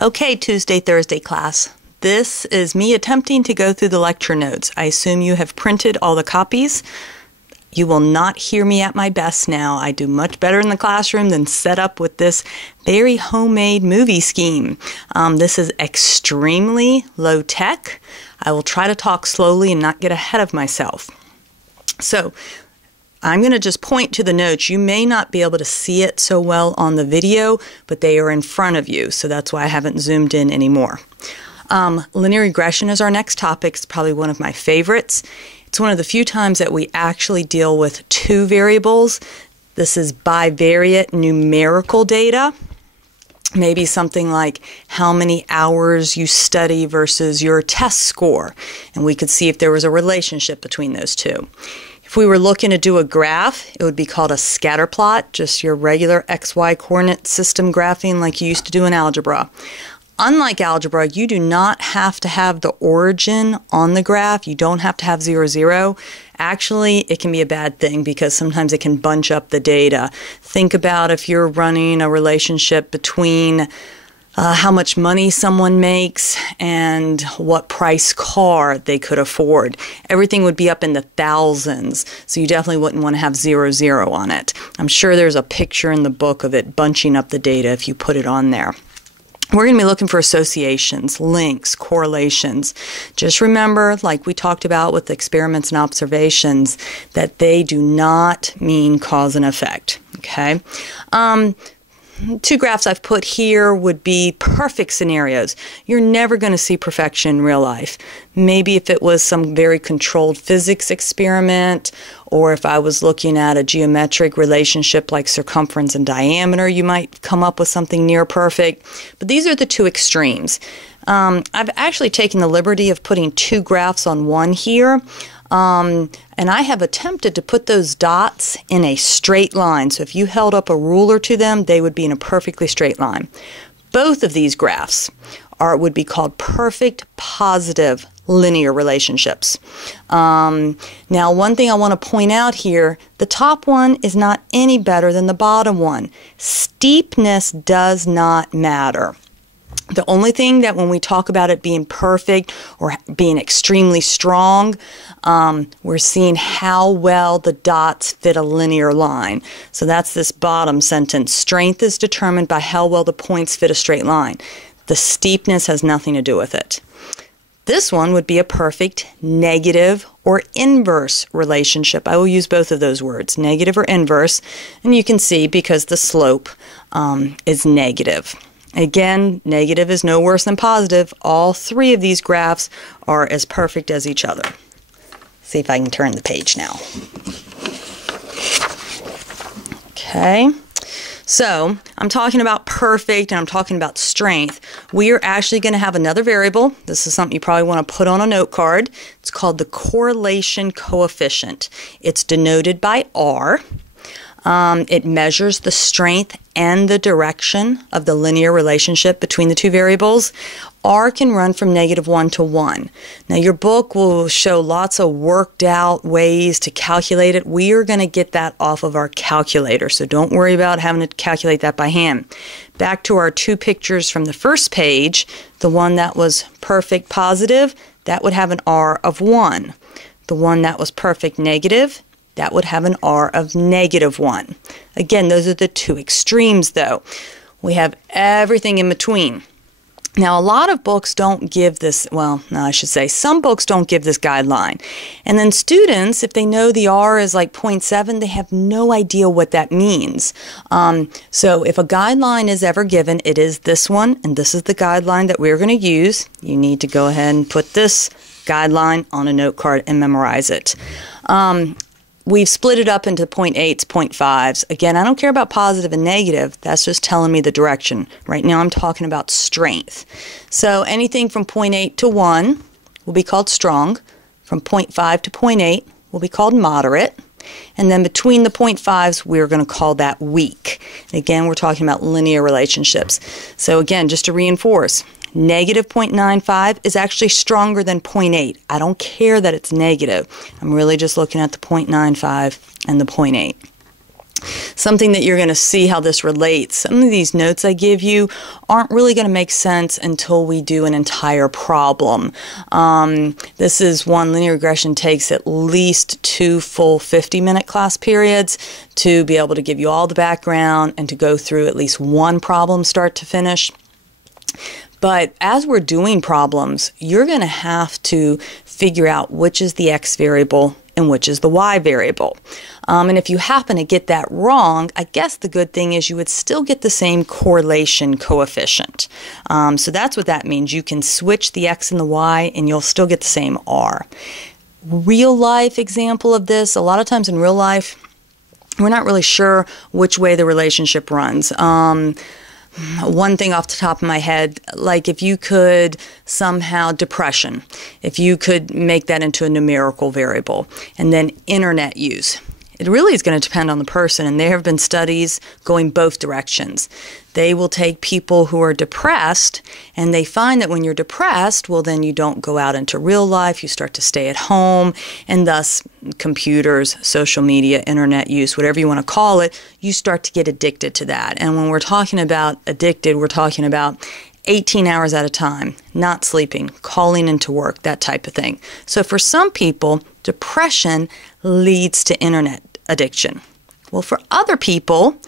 Okay, Tuesday, Thursday class. This is me attempting to go through the lecture notes. I assume you have printed all the copies. You will not hear me at my best now. I do much better in the classroom than set up with this very homemade movie scheme. This is extremely low tech. I will try to talk slowly and not get ahead of myself. So, I'm going to just point to the notes. You may not be able to see it so well on the but they are in front of you, so that's why I haven't zoomed in anymore. Linear regression is our next topic. It's probably one of my favorites. It's one of the few times that we actually deal with two variables. This is bivariate numerical data. Maybe something like how many hours you study versus your test score. And we could see if there was a relationship between those two. If we were looking to do a graph, it would be called a scatter plot, just your regular XY coordinate system graphing like you used to do in algebra. Unlike algebra, you do not have to have the origin on the graph. You don't have to have 0, 0. Actually, it can be a bad thing because sometimes it can bunch up the data. Think about if you're running a relationship between how much money someone makes and what price car they could afford. Everything would be up in the thousands, so you definitely wouldn't want to have 0, 0 on it. I'm sure there's a picture in the book of it bunching up the data if you put it on there. We're going to be looking for associations, links, correlations. Just remember, like we talked about with experiments and observations, that they do not mean cause and effect. Okay? Two graphs I've put here would be perfect scenarios. You're never going to see perfection in real life. Maybe if it was some very controlled physics experiment, or if I was looking at a geometric relationship like circumference and diameter, you might come up with something near perfect. But these are the two extremes. I've actually taken the liberty of putting two graphs on one here. And I have attempted to put those dots in a straight line. So if you held up a ruler to them, they would be in a perfectly straight line. Both of these graphs would be called perfect positive linear relationships. Now, one thing I want to point out here, the top one is not any better than the bottom one. Steepness does not matter. The only thing that when we talk about it being perfect or being extremely strong, we're seeing how well the dots fit a linear line. So that's this bottom sentence. Strength is determined by how well the points fit a straight line. The steepness has nothing to do with it. This one would be a perfect negative or inverse relationship. I will use both of those words, negative or inverse. And you can see because the slope is negative. Again, negative is no worse than positive. All three of these graphs are as perfect as each other. See if I can turn the page now. Okay, so I'm talking about perfect and I'm talking about strength. We are actually going to have another variable. This is something you probably want to put on a note card. It's called the correlation coefficient. It's denoted by R. It measures the strength and the direction of the linear relationship between the two variables. R can run from -1 to 1. Now your book will show lots of worked out ways to calculate it. We are going to get that off of our calculator, so don't worry about having to calculate that by hand. Back to our two pictures from the first page, the one that was perfect positive, that would have an R of 1. The one that was perfect negative, that would have an R of -1. Again, those are the two extremes, though. We have everything in between. Now, a lot of books don't give this, well, no, I should say, some books don't give this guideline. And then students, if they know the R is like 0.7, they have no idea what that means. So if a guideline is ever given, it is this one, and this is the guideline that we're going to use. You need to go ahead and put this guideline on a note card and memorize it. We've split it up into 0.8s, 0.5s. Again, I don't care about positive and negative. That's just telling me the direction. Right now I'm talking about strength. So anything from 0.8 to 1 will be called strong. From 0.5 to 0.8 will be called moderate. And then between the 0.5s, we're going to call that weak. And again, we're talking about linear relationships. So again, just to reinforce, negative 0.95 is actually stronger than 0.8. I don't care that it's negative. I'm really just looking at the 0.95 and the 0.8. Something that you're going to see how this relates. Some of these notes I give you aren't really going to make sense until we do an entire problem. This is one, linear regression takes at least 2 full 50-minute class periods to be able to give you all the background and to go through at least one problem start to finish. But as we're doing problems, you're going to have to figure out which is the x variable and which is the y variable. And if you happen to get that wrong, I guess the good thing is you would still get the same correlation coefficient. So that's what that means. You can switch the x and the y and you'll still get the same r. Real life example of this, a lot of times in real life, we're not really sure which way the relationship runs. One thing off the top of my head, like if you could somehow, depression, if you could make that into a numerical variable, and then internet use. It really is going to depend on the person, and there have been studies going both directions. They will take people who are depressed, and they find that when you're depressed, well, then you don't go out into real life, you start to stay at home, and thus computers, social media, internet use, whatever you want to call it, you start to get addicted to that. And when we're talking about addicted, we're talking about 18 hours at a time, not sleeping, calling into work, that type of thing. So for some people, depression leads to internet addiction. Well, for other people,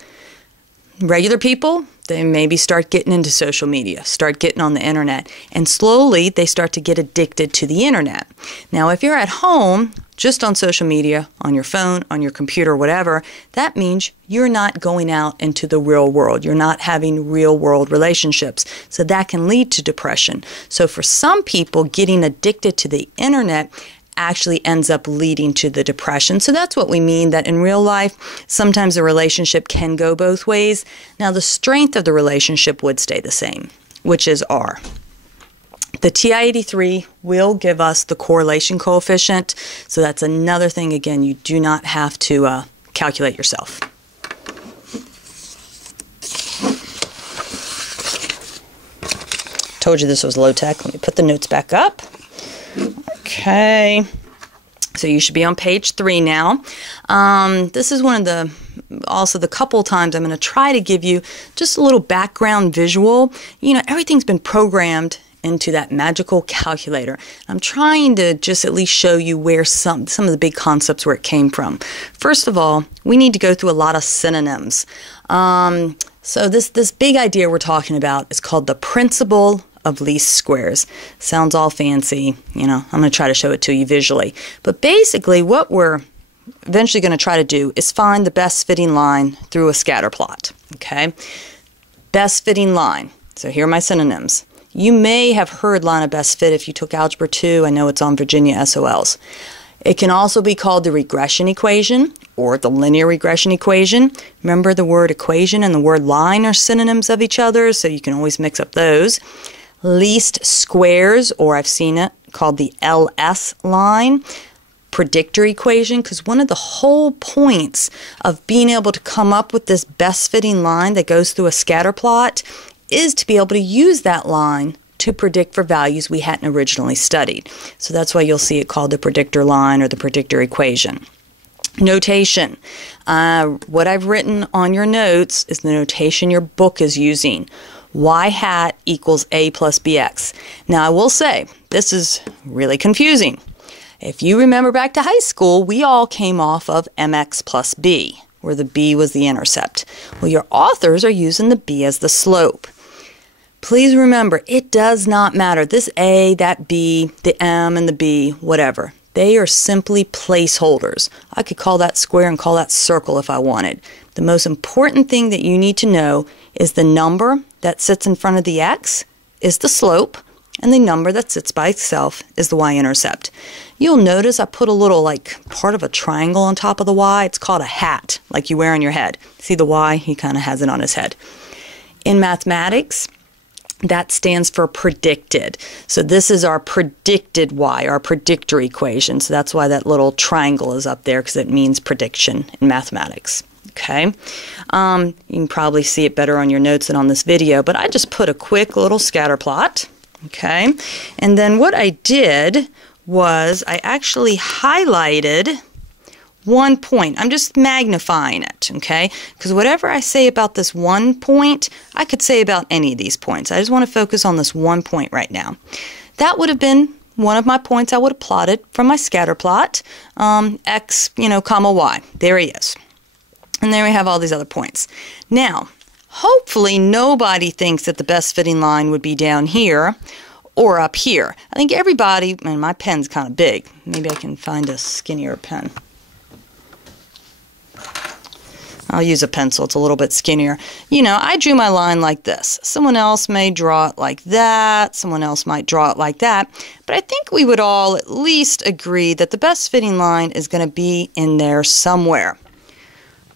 regular people, they maybe start getting into social media, start getting on the internet, and slowly they start to get addicted to the internet. Now, if you're at home, just on social media, on your phone, on your computer, whatever, that means you're not going out into the real world. You're not having real world relationships. So that can lead to depression. So for some people, getting addicted to the internet actually ends up leading to the depression. So that's what we mean, that in real life, sometimes a relationship can go both ways. Now, the strength of the relationship would stay the same, which is R. The TI-83 will give us the correlation coefficient. So that's another thing, again, you do not have to calculate yourself. Told you this was low tech. Let me put the notes back up. Okay, so you should be on page 3 now. This is one of the couple times I'm going to try to give you just a little background visual. You know, everything's been programmed into that magical calculator. I'm trying to just at least show you where some of the big concepts where it came from. First of all, we need to go through a lot of synonyms. So this big idea we're talking about is called the principle of least squares. Sounds all fancy, you know, I'm going to try to show it to you visually. But basically what we're eventually going to try to do is find the best fitting line through a scatter plot, okay? Best fitting line. So here are my synonyms. You may have heard line of best fit if you took Algebra 2. I know it's on Virginia SOLs. It can also be called the regression equation or the linear regression equation. Remember, the word equation and the word line are synonyms of each other, so you can always mix up those. Least squares, or I've seen it called the LS line, predictor equation, because one of the whole points of being able to come up with this best fitting line that goes through a scatter plot is to be able to use that line to predict for values we hadn't originally studied. So that's why you'll see it called the predictor line or the predictor equation. Notation. What I've written on your notes is the notation your book is using. Y hat equals A plus BX. Now, I will say, this is really confusing. If you remember back to high school, we all came off of MX plus B, where the B was the intercept. Well, your authors are using the B as the slope. Please remember, it does not matter. This A, that B, the M, and the B, whatever. They are simply placeholders. I could call that square and call that circle if I wanted. The most important thing that you need to know is the number that sits in front of the X is the slope, and the number that sits by itself is the y-intercept. You'll notice I put a little like part of a triangle on top of the y. It's called a hat, like you wear on your head. See the y? He kind of has it on his head. In mathematics, that stands for predicted. So this is our predicted y, our predictor equation. So that's why that little triangle is up there, because it means prediction in mathematics. Okay, you can probably see it better on your notes than on this video, but I just put a quick little scatter plot. Okay, and then what I did was I actually highlighted 1 point. I'm just magnifying it, okay? Because whatever I say about this 1 point, I could say about any of these points. I just want to focus on this 1 point right now. That would have been one of my points I would have plotted from my scatter plot, x, comma y. There he is. And there we have all these other points. Now, hopefully nobody thinks that the best fitting line would be down here or up here. I think everybody, and my pen's kind of big. Maybe I can find a skinnier pen. I'll use a pencil, it's a little bit skinnier. I drew my line like this. Someone else may draw it like that. Someone else might draw it like that. But I think we would all at least agree that the best fitting line is going to be in there somewhere.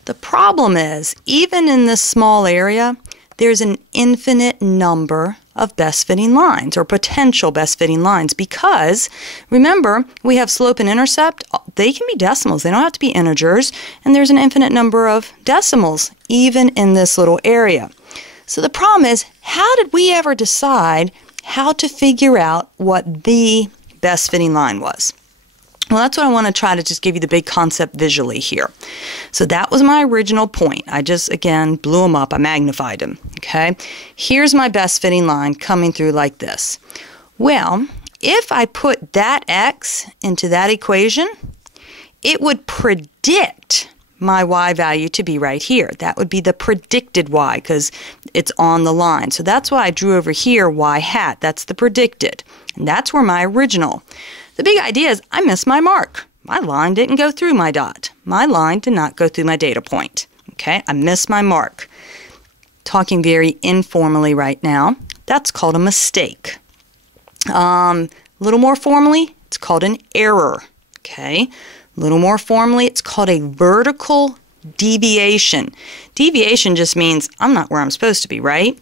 The problem is, even in this small area, there's an infinite number of best fitting lines or potential best fitting lines because, remember, we have slope and intercept. They can be decimals. They don't have to be integers. And there's an infinite number of decimals even in this little area. So the problem is, how did we ever decide how to figure out what the best fitting line was? Well, that's what I want to try to just give you the big concept visually here. So that was my original point. I just, again, blew them up. I magnified them. Okay? Here's my best fitting line coming through like this. Well, if I put that x into that equation, it would predict my y value to be right here. That would be the predicted y because it's on the line. So that's why I drew over here y hat. That's the predicted. And that's where my original. The big idea is I missed my mark. My line didn't go through my dot. My line did not go through my data point. Okay, I missed my mark. Talking very informally right now, that's called a mistake. A little more formally, it's called an error. Okay, a little more formally, it's called a vertical deviation. Deviation just means I'm not where I'm supposed to be, right?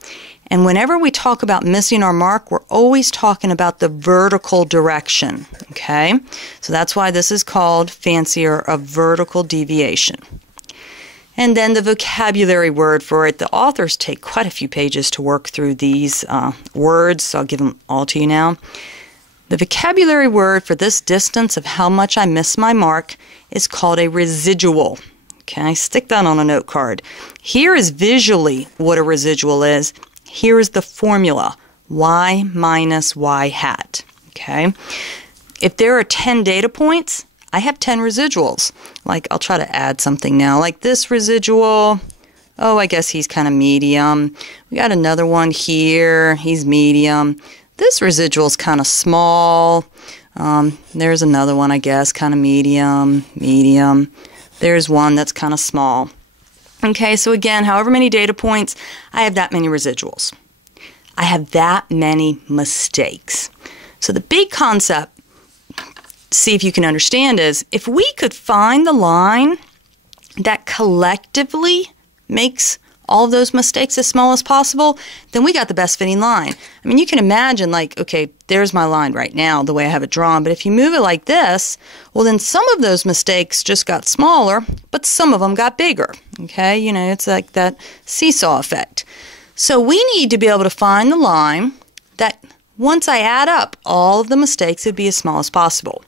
And whenever we talk about missing our mark, we're always talking about the vertical direction, okay? So that's why this is called fancier a vertical deviation. And then the vocabulary word for it, the authors take quite a few pages to work through these words, so I'll give them all to you now. The vocabulary word for this distance of how much I miss my mark is called a residual. Okay, stick that on a note card. Here is visually what a residual is. Here is the formula, y minus y hat, okay? If there are 10 data points, I have 10 residuals. Like, I'll try to add something now. Like this residual, oh, I guess he's kind of medium. We got another one here, he's medium. This residual's kind of small. There's another one, I guess, kind of medium, medium. There's one that's kind of small. Okay, so again, however many data points, I have that many residuals. I have that many mistakes. So the big concept, see if you can understand, is if we could find the line that collectively makes all of those mistakes as small as possible, then we got the best fitting line. I mean, you can imagine, like, okay, there's my line right now, the way I have it drawn, but if you move it like this, well, then some of those mistakes just got smaller, but some of them got bigger, okay? It's like that seesaw effect. So we need to be able to find the line that once I add up all of the mistakes, it'd be as small as possible.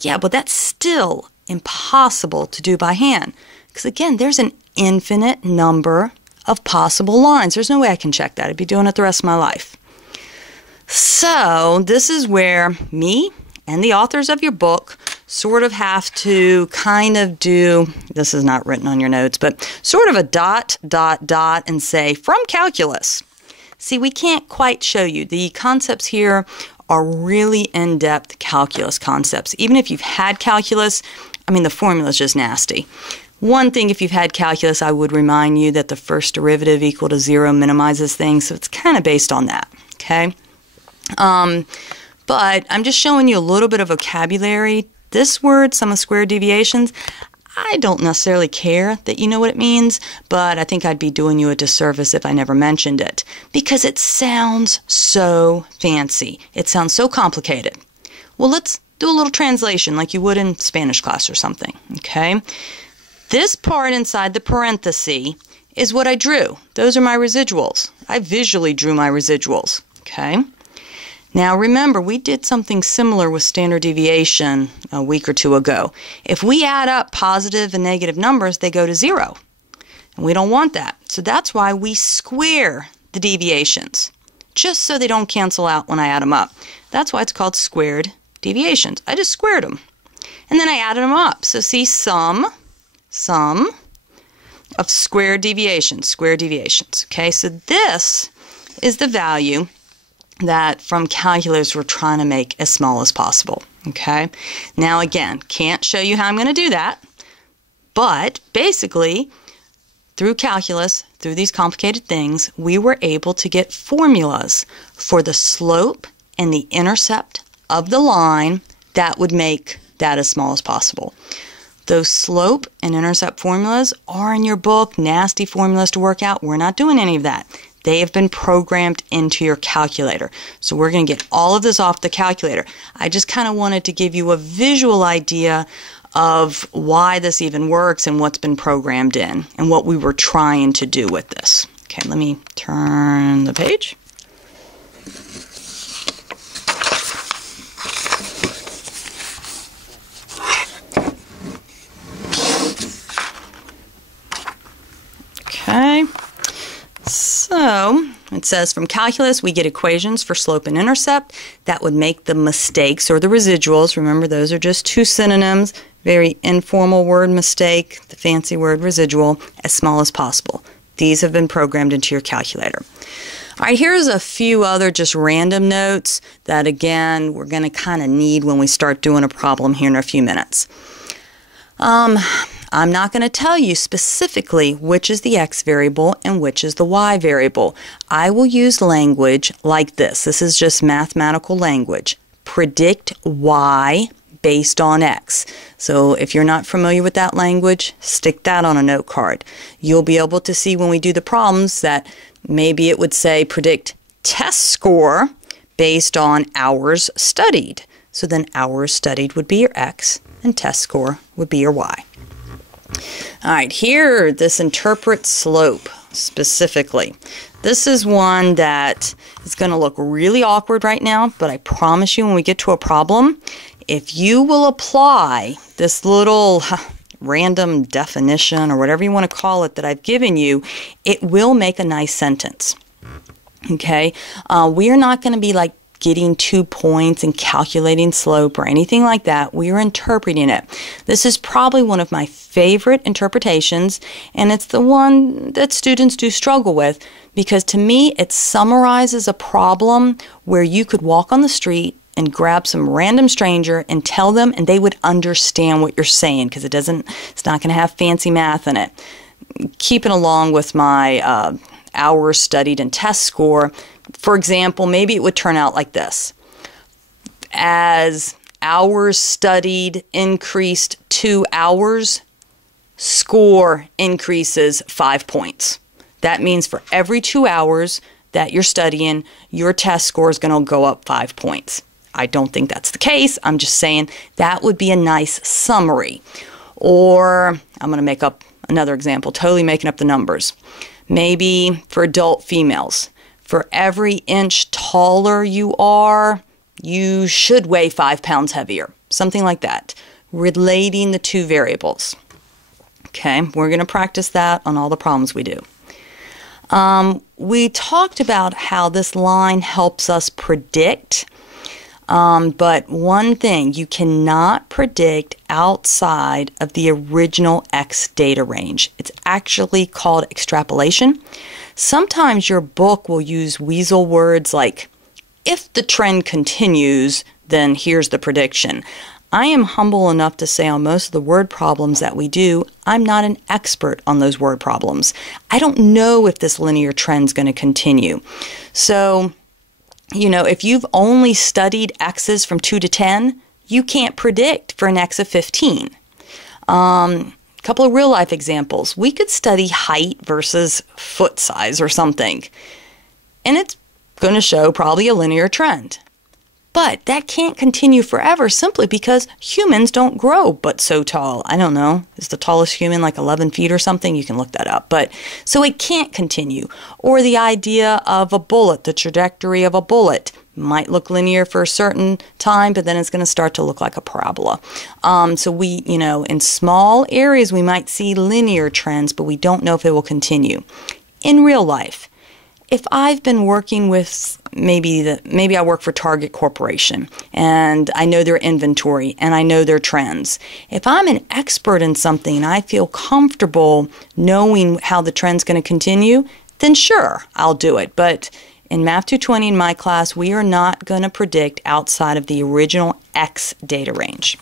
Yeah, but that's still impossible to do by hand, because again, there's an infinite number of possible lines. There's no way I can check that. I'd be doing it the rest of my life. So this is where me and the authors of your book sort of have to kind of do, this is not written on your notes, but sort of a dot, dot, dot, and say, from calculus. See, we can't quite show you. The concepts here are really in-depth calculus concepts. Even if you've had calculus, I mean, the formula is just nasty. One thing, if you've had calculus, I would remind you that the first derivative equal to 0 minimizes things, so it's kind of based on that, okay? But I'm just showing you a little bit of vocabulary. This word, sum of squared deviations, I don't necessarily care that you know what it means, but I think I'd be doing you a disservice if I never mentioned it, because it sounds so fancy. It sounds so complicated. Well, let's do a little translation like you would in Spanish class or something, okay? This part inside the parenthesis is what I drew. Those are my residuals. I visually drew my residuals, okay? Now remember, we did something similar with standard deviation a week or two ago. If we add up positive and negative numbers, they go to 0. And we don't want that. So that's why we square the deviations, just so they don't cancel out when I add them up. That's why it's called squared deviations. I just squared them. And then I added them up. So see, sum of squared deviations. Okay, so this is the value that from calculus we're trying to make as small as possible. Okay, now again, can't show you how I'm going to do that, but basically through calculus, through these complicated things, we were able to get formulas for the slope and the intercept of the line that would make that as small as possible. Those slope and intercept formulas are in your book, nasty formulas to work out. We're not doing any of that. They have been programmed into your calculator. So we're going to get all of this off the calculator. I just kind of wanted to give you a visual idea of why this even works and what's been programmed in and what we were trying to do with this. Okay, let me turn the page. Okay, so it says from calculus we get equations for slope and intercept that would make the mistakes or the residuals, remember those are just two synonyms, very informal word mistake, the fancy word residual, as small as possible. These have been programmed into your calculator. All right, here's a few other just random notes that again we're going to kind of need when we start doing a problem here in a few minutes. I'm not going to tell you specifically which is the x variable and which is the y variable. I will use language like this. This is just mathematical language. Predict y based on x. So if you're not familiar with that language, stick that on a note card. You'll be able to see when we do the problems that maybe it would say predict test score based on hours studied. So then hours studied would be your x and test score would be your y. All right, here, this interpret slope specifically. This is one that is going to look really awkward right now, but I promise you when we get to a problem, if you will apply this little random definition or whatever you want to call it that I've given you, it will make a nice sentence. Okay, we are not going to be like getting 2 points and calculating slope or anything like that. We are interpreting it. This is probably one of my favorite interpretations, and it's the one that students do struggle with because to me it summarizes a problem where you could walk on the street and grab some random stranger and tell them and they would understand what you're saying because it's not going to have fancy math in it. Keeping along with my hours studied and test score, for example, maybe it would turn out like this. As hours studied increased 2 hours, score increases 5 points. That means for every 2 hours that you're studying, your test score is going to go up 5 points. I don't think that's the case. I'm just saying that would be a nice summary. Or I'm going to make up another example, totally making up the numbers. Maybe for adult females, for every inch taller you are, you should weigh 5 pounds heavier. Something like that. Relating the two variables. Okay, we're going to practice that on all the problems we do. We talked about how this line helps us predict, but one thing, you cannot predict outside of the original X data range. It's actually called extrapolation. Sometimes your book will use weasel words like, if the trend continues, then here's the prediction. I am humble enough to say on most of the word problems that we do, I'm not an expert on those word problems. I don't know if this linear trend is going to continue. So, you know, if you've only studied x's from 2 to 10, you can't predict for an x of 15. Couple of real life examples. We could study height versus foot size or something, and it's going to show probably a linear trend. But that can't continue forever simply because humans don't grow but so tall. I don't know. Is the tallest human like 11 feet or something? You can look that up. But so it can't continue. Or the idea of a bullet, the trajectory of a bullet. Might look linear for a certain time, but then it's going to start to look like a parabola. So we, in small areas, we might see linear trends, but we don't know if it will continue. In real life, if I've been working with maybe I work for Target Corporation and I know their inventory and I know their trends. If I'm an expert in something and I feel comfortable knowing how the trend's going to continue, then sure, I'll do it. But in Math 220 in my class, we are not going to predict outside of the original X data range.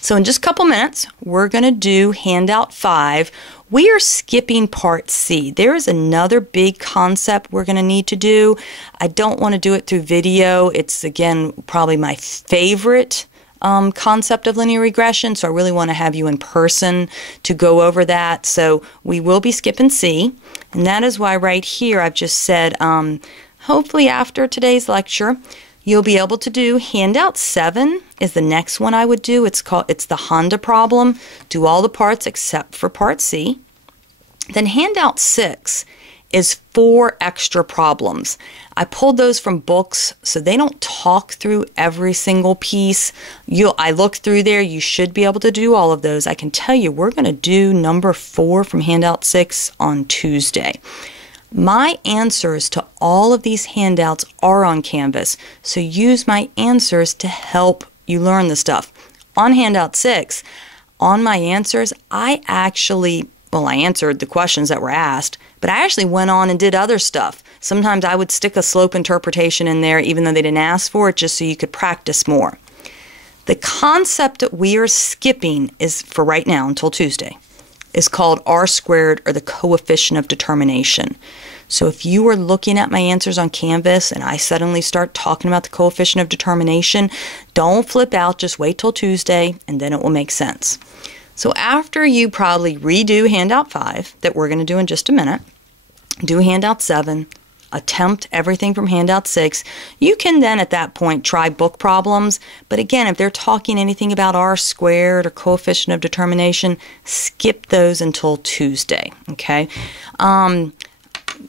So in just a couple minutes, we're going to do handout 5. We are skipping part C. There is another big concept we're going to need to do. I don't want to do it through video. It's, again, probably my favorite concept of linear regression, so I really want to have you in person to go over that. So we will be skipping C, and that is why right here I've just said, hopefully after today's lecture, you'll be able to do handout 7 is the next one I would do. It's the Honda problem. Do all the parts except for part C. Then handout 6 is 4 extra problems. I pulled those from books so they don't talk through every single piece. I looked through there. You should be able to do all of those. I can tell you we're going to do number 4 from handout 6 on Tuesday. My answers to all of these handouts are on Canvas, so use my answers to help you learn the stuff. On handout 6, on my answers, I answered the questions that were asked, but I actually went on and did other stuff. Sometimes I would stick a slope interpretation in there even though they didn't ask for it, just so you could practice more. The concept that we are skipping is, for right now until Tuesday, is called r-squared, or the coefficient of determination. So if you are looking at my answers on Canvas and I suddenly start talking about the coefficient of determination, don't flip out, just wait till Tuesday and then it will make sense. So after you probably redo handout 5, that we're going to do in just a minute, do handout 7, attempt everything from handout 6, you can then at that point try book problems. But again, if they're talking anything about r-squared or coefficient of determination, skip those until Tuesday, okay?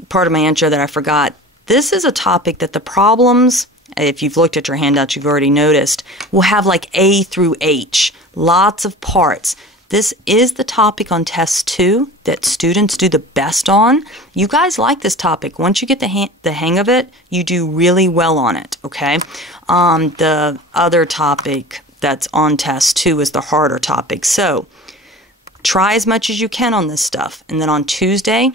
Part of my intro that I forgot, this is a topic that the problems, if you've looked at your handouts, you've already noticed, will have like A through H, lots of parts. This is the topic on test 2 that students do the best on. You guys like this topic. Once you get the hang of it, you do really well on it, okay? The other topic that's on test 2 is the harder topic. So try as much as you can on this stuff. And then on Tuesday,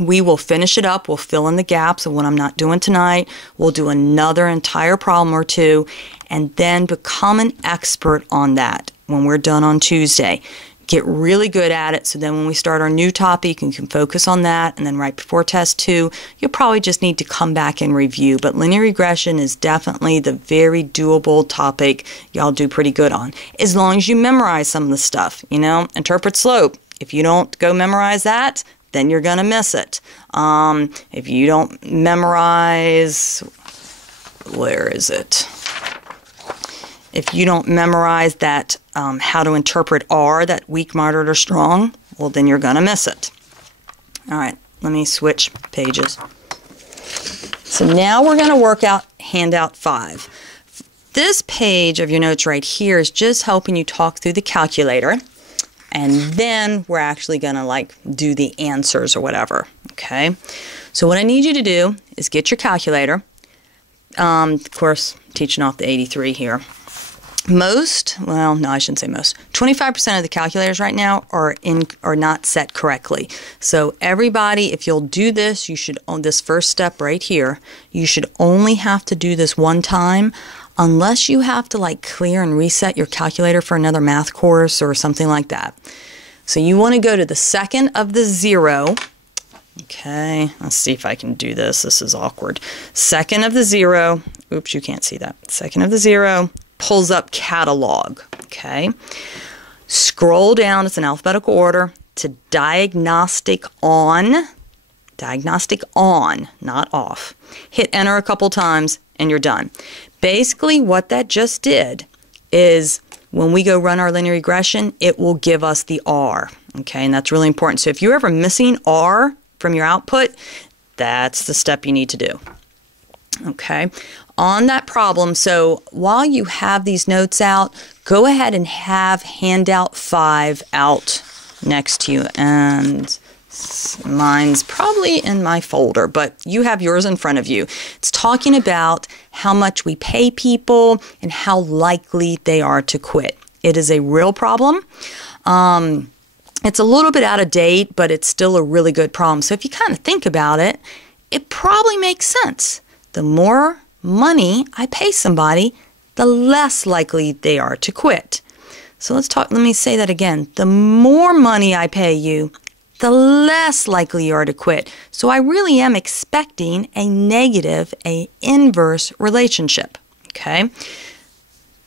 we will finish it up. We'll fill in the gaps of what I'm not doing tonight. We'll do another entire problem or 2 and then become an expert on that when we're done on Tuesday. Get really good at it so then when we start our new topic, you can focus on that, and then right before test 2, you'll probably just need to come back and review. But linear regression is definitely the very doable topic y'all do pretty good on. As long as you memorize some of the stuff, interpret slope. If you don't go memorize that, then you're going to miss it. If you don't memorize, where is it? If you don't memorize that how to interpret R, that weak, moderate, or strong, well, then you're going to miss it. All right, let me switch pages. So now we're going to work out handout 5. This page of your notes right here is just helping you talk through the calculator. And then we're actually going to do the answers or whatever, okay? So what I need you to do is get your calculator. Of course, teaching off the 83 here. I shouldn't say most. 25% of the calculators right now are not set correctly. So everybody, if you'll do this, you should, on this first step right here, you should only have to do this one time, unless you have to clear and reset your calculator for another math course or something like that. So you want to go to the second of the 0. Okay, let's see if I can do this. This is awkward. Second of the 0. Oops, you can't see that. Second of the 0 pulls up catalog. Okay. Scroll down, it's in alphabetical order, to diagnostic on. Diagnostic on, not off. Hit enter a couple times and you're done. Basically, what that just did is when we go run our linear regression, it will give us the R. Okay, and that's really important. So if you're ever missing R from your output, that's the step you need to do. Okay, on that problem, so while you have these notes out, go ahead and have handout 5 out next to you, and mine's probably in my folder, but you have yours in front of you. It's talking about how much we pay people and how likely they are to quit. It is a real problem. It's a little bit out of date, but it's still a really good problem. So if you kind of think about it, it probably makes sense. The more money I pay somebody, the less likely they are to quit. So let me say that again. The more money I pay you, the less likely you are to quit. So I really am expecting a negative, a inverse relationship. Okay?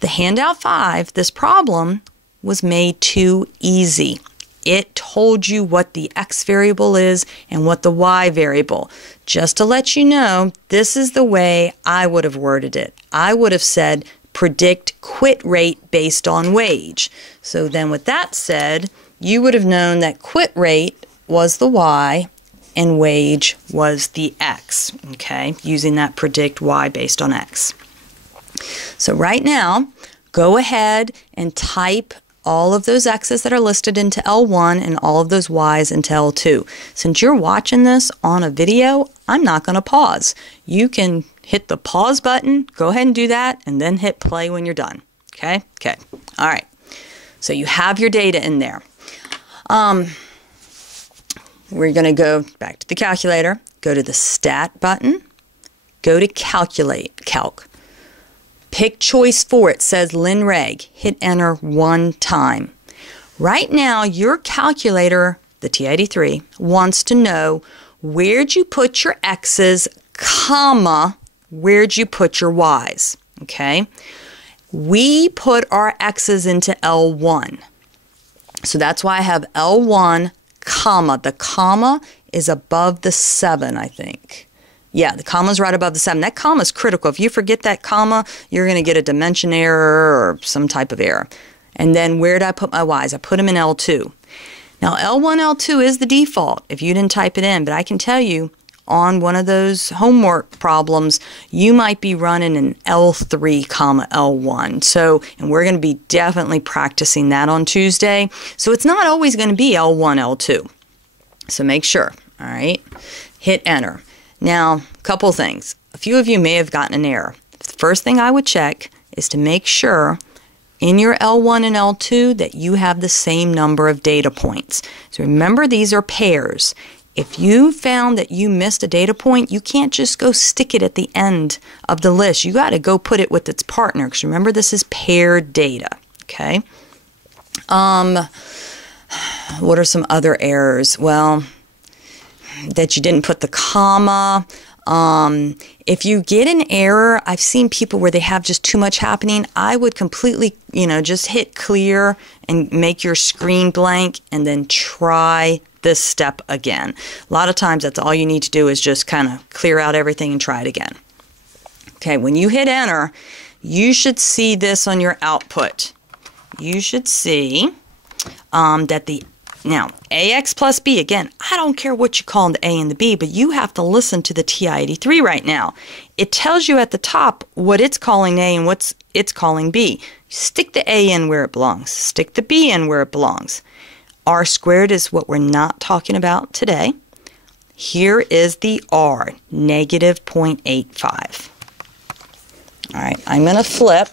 The handout 5, this problem was made too easy. It told you what the x variable is and what the y variable. Just to let you know, this is the way I would have worded it. I would have said, predict quit rate based on wage. So then with that said, you would have known that quit rate was the y and wage was the x, okay, using that predict y based on x. So right now, go ahead and type all of those x's that are listed into L1 and all of those y's into L2. Since you're watching this on a video, I'm not going to pause. You can hit the pause button, go ahead and do that, and then hit play when you're done. Okay? Okay. All right. So you have your data in there. We're going to go back to the calculator, go to the Stat button, go to Calculate, Calc. Pick choice 4. It says LinReg. Hit enter 1 time. Right now, your calculator, the T83, wants to know where'd you put your x's, comma, where'd you put your y's, okay? We put our x's into L1. So that's why I have L1, comma. The comma is above the 7, I think. Yeah, the comma's right above the 7. That comma is critical. If you forget that comma, you're going to get a dimension error or some type of error. And then where did I put my y's? I put them in L2. Now, L1, L2 is the default if you didn't type it in, but I can tell you on one of those homework problems, you might be running an L3, comma L1. So, and we're going to be definitely practicing that on Tuesday. So it's not always going to be L1, L2. So make sure, all right? Hit enter. Now, a couple things. A few of you may have gotten an error. The first thing I would check is to make sure in your L1 and L2 that you have the same number of data points. So remember, these are pairs. If you found that you missed a data point, you can't just go stick it at the end of the list. You got to go put it with its partner, because remember, this is paired data, okay? What are some other errors? Well, that you didn't put the comma. If you get an error, I've seen people where they have just too much happening. I would completely, just hit clear and make your screen blank and then try this step again. A lot of times that's all you need to do is just kind of clear out everything and try it again. Okay, when you hit enter, you should see this on your output. You should see that now, AX plus B, again, I don't care what you call the A and the B, but you have to listen to the TI-83 right now. It tells you at the top what it's calling A and what it's calling B. Stick the A in where it belongs. Stick the B in where it belongs. R squared is what we're not talking about today. Here is the R, negative 0.85. All right, I'm going to flip.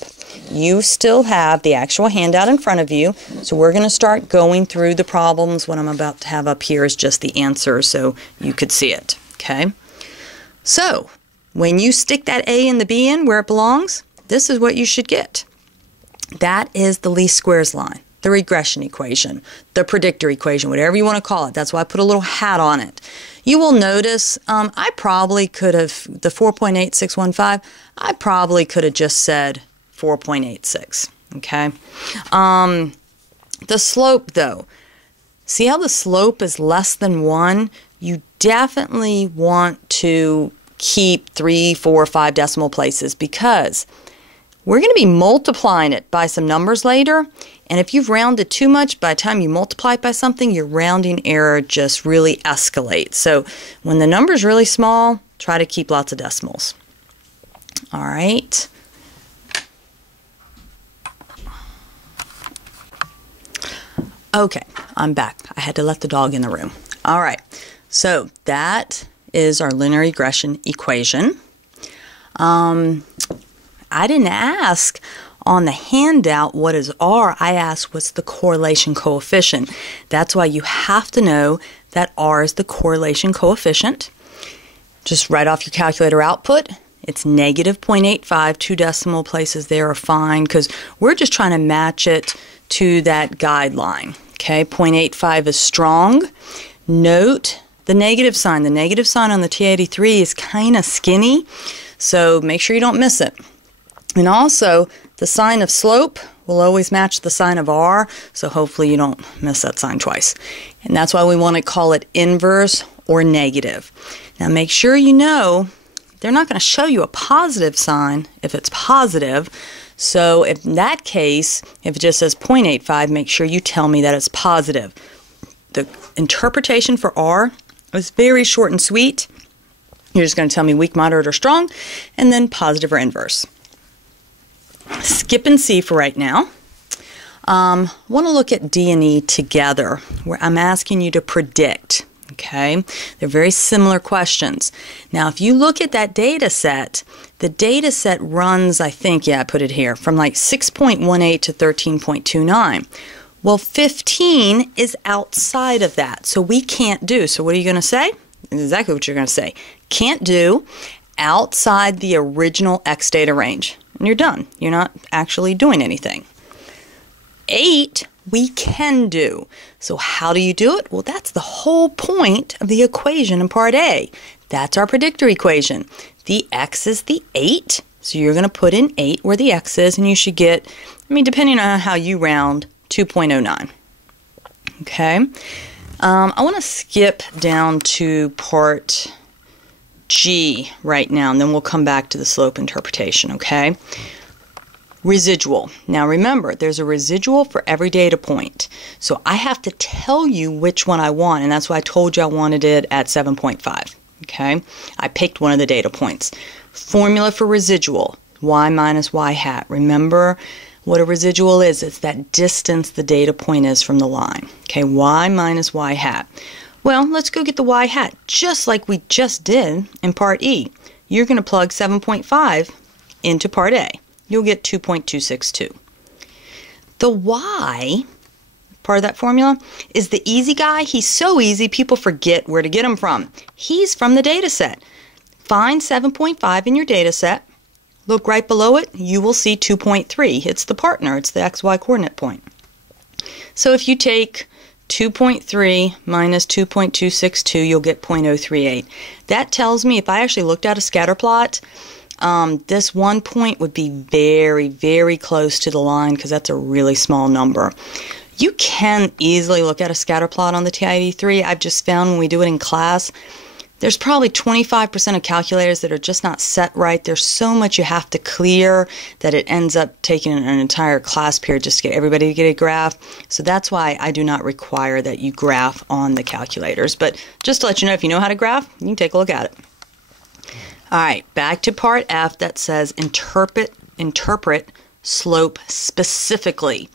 You still have the actual handout in front of you, so we're going to start going through the problems. What I'm about to have up here is just the answer so you could see it, okay? So, when you stick that A and the B in where it belongs, this is what you should get. That is the least squares line, the regression equation, the predictor equation, whatever you want to call it. That's why I put a little hat on it. You will notice I probably could have, the 4.8615, I probably could have just said 4.86, okay? The slope, though, see how the slope is less than 1? You definitely want to keep 3, 4, 5 decimal places, because we're going to be multiplying it by some numbers later, and if you've rounded too much, by the time you multiply it by something, your rounding error just really escalates. So when the number's really small, try to keep lots of decimals. All right. Okay, I'm back. I had to let the dog in the room. All right, so that is our linear regression equation. I didn't ask on the handout what is R. I asked what's the correlation coefficient. That's why you have to know that R is the correlation coefficient. Just write off your calculator output. It's negative 0.85. 2 decimal places there are fine because we're just trying to match it to that guideline. Okay, 0.85 is strong. Note the negative sign. The negative sign on the T83 is kind of skinny, so make sure you don't miss it. And also, the sign of slope will always match the sign of R, so hopefully you don't miss that sign twice. And that's why we want to call it inverse or negative. Now make sure you know they're not going to show you a positive sign if it's positive. So in that case, if it just says 0.85, make sure you tell me that it's positive. The interpretation for R is very short and sweet. You're just going to tell me weak, moderate, or strong, and then positive or inverse. Skip and C for right now. Want to look at D and E together, where I'm asking you to predict. Okay, they're very similar questions. Now, if you look at that data set, the data set runs, I think, yeah, I put it here, from like 6.18 to 13.29. Well, 15 is outside of that, so we can't do. So what are you going to say? Exactly what you're going to say. Can't do outside the original X data range. And you're done. You're not actually doing anything. 8, we can do. So how do you do it? Well, that's the whole point of the equation in part A. That's our predictor equation. The X is the 8, so you're going to put in 8 where the X is, and you should get, I mean, depending on how you round, 2.09. Okay? I want to skip down to part G right now, and then we'll come back to the slope interpretation, okay? Residual. Now remember, there's a residual for every data point. So I have to tell you which one I want, and that's why I told you I wanted it at 7.5. Okay? I picked one of the data points. Formula for residual, y minus y hat. Remember what a residual is. It's that distance the data point is from the line. Okay, y minus y hat. Well, let's go get the y hat, just like we just did in part E. You're going to plug 7.5 into part A. You'll get 2.262. The y, part of that formula, is the easy guy. He's so easy, people forget where to get him from. He's from the data set. Find 7.5 in your data set. Look right below it. You will see 2.3. It's the partner. It's the xy coordinate point. So if you take 2.3 minus 2.262, you'll get 0.038. That tells me if I actually looked at a scatter plot, this 1 point would be very, very close to the line because that's a really small number. You can easily look at a scatter plot on the TI-83. I've just found when we do it in class, there's probably 25% of calculators that are just not set right. There's so much you have to clear that it ends up taking an entire class period just to get everybody to get a graph. So that's why I do not require that you graph on the calculators. But just to let you know, if you know how to graph, you can take a look at it. All right, back to part F that says interpret slope specifically.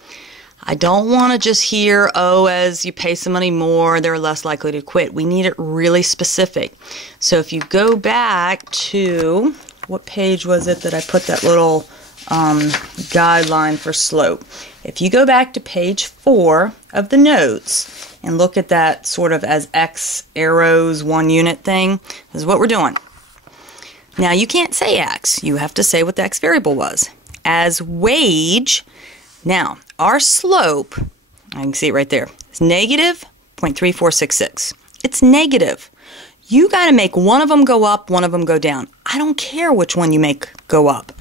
I don't want to just hear, oh, as you pay some money more, they're less likely to quit. We need it really specific. So if you go back to, what page was it that I put that little guideline for slope? If you go back to page 4 of the notes and look at that sort of as X arrows 1 unit thing, this is what we're doing. Now you can't say X, you have to say what the X variable was. As wage, now our slope, I can see it right there, is negative 0.3466. It's negative. You got to make one of them go up, one of them go down. I don't care which one you make go up.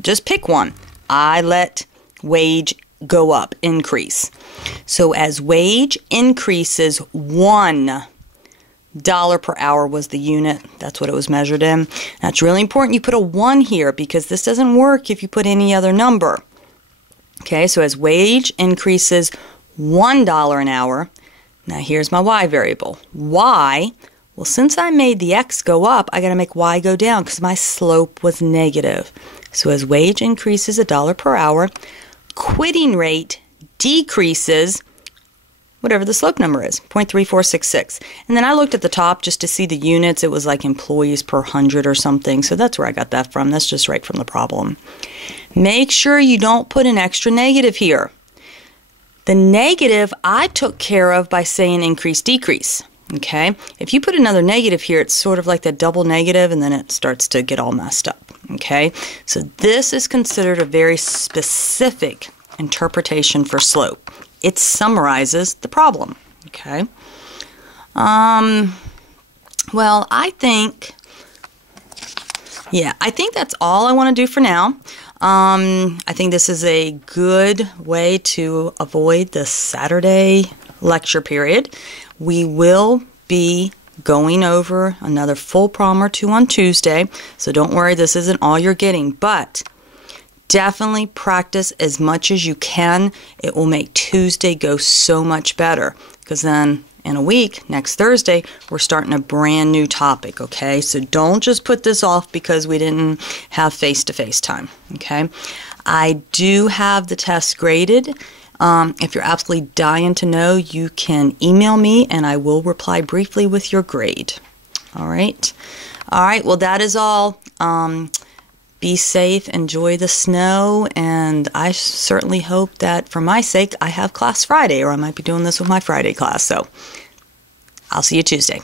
Just pick one. I let wage go up, increase. So as wage increases, $1 per hour was the unit. That's what it was measured in. That's really important. You put a 1 here because this doesn't work if you put any other number. Okay, so as wage increases $1 an hour, now here's my y variable. Y Well, since I made the x go up, I got to make y go down because my slope was negative. So as wage increases $1 per hour, quitting rate decreases whatever the slope number is, 0.3466. And then I looked at the top just to see the units. It was like employees per 100 or something. So that's where I got that from. That's just right from the problem. Make sure you don't put an extra negative here. The negative I took care of by saying increase, decrease. Okay? If you put another negative here, it's sort of like that double negative, and then it starts to get all messed up. Okay? So this is considered a very specific interpretation for slope. It summarizes the problem. Okay? Well, I think that's all I want to do for now. I think this is a good way to avoid the Saturday lecture period. We will be going over another full problem or two on Tuesday, so don't worry, this isn't all you're getting, but definitely practice as much as you can. It will make Tuesday go so much better, because then in a week, next Thursday, we're starting a brand new topic, okay? So don't just put this off because we didn't have face-to-face time, okay? I do have the test graded. If you're absolutely dying to know, you can email me and I will reply briefly with your grade. All right? All right, well, that is all. Be safe, enjoy the snow, and I certainly hope that for my sake I have class Friday, or I might be doing this with my Friday class. So I'll see you Tuesday.